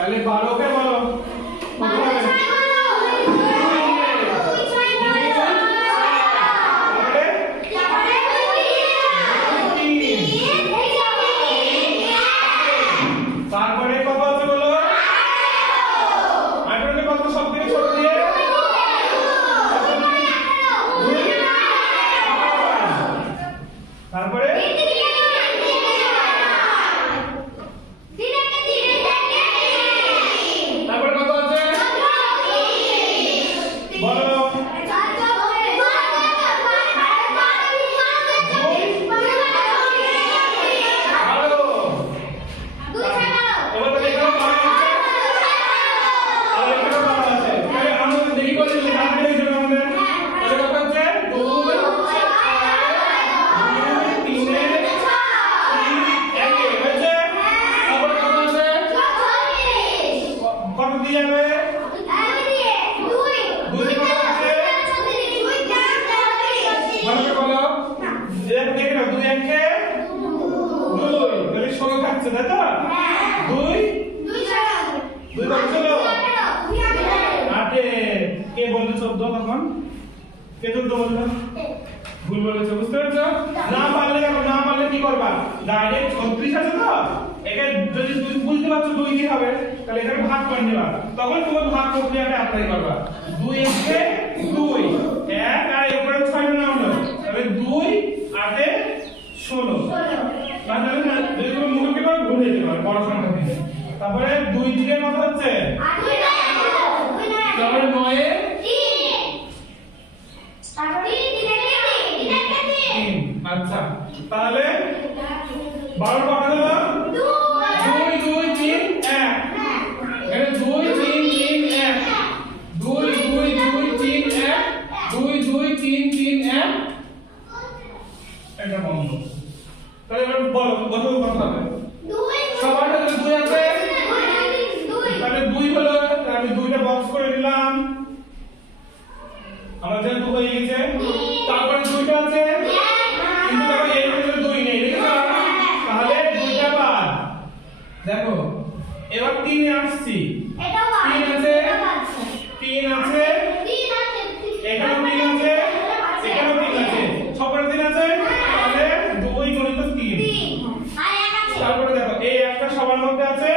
তাহলে 12 কে বলো তারপরে কত আছে বলো 18 কে কত সব থেকে ছোট দিয়ে তারপরে তারপরে কত আছে বলো কে বললো 14 তখন কে 14 বললো ভুল বলেছো বুঝতে পেরেছো না পারলে কি করবা ডাইরেক্ট 36 আছে তো একে যদি তুমি বুঝতে পারছো 2 কি হবে তাহলে এখানে ভাগ করে নিবা তখন তুমি ভাগ প্রক্রিয়াটা অ্যাপ্লাই করবা 2 একে 2 1 আর উপরে 6 না হলো তাহলে 2 8 এ 16 তাহলে না যদি তুমি মুখে করে ভুলে যেতে পারো পড়াশোনা করতে তারপরে 2 থেকে কত হচ্ছে 8 তারপরে 9 এ 3 তারপরে 3 আচ্ছা তাহলে 12 কত হলো 2 2 3 1 এখানে 2 3 3 1 2 2 2 3 1 2 2 3 3 1 এটা বন্ধ তাহলে এবার বলো কত কত হবে 2 সবার কাছে 2 আছে তাহলে 2 হলো তাহলে আমি 2টা বক্স করে দিলাম আমার যেহেতু হয়ে গেছে তারপরে 2টা আছে কিন্তু তারপরে এর ভিতরে 2 নেই দেখো তাহলে 2টা বাদ দেখো এবার 3 এ আসছি এটাও বাদ 3 আছে 3 আছে এখানেও 3 আছে এখানেও 3 আছে সবার 3 আছে তাহলে 2 গুণিত 3 আর 1 আছে তারপরে দেখো এই একটা সবার মধ্যে আছে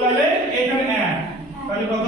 তাহলে এখানে 1 তাহলে কত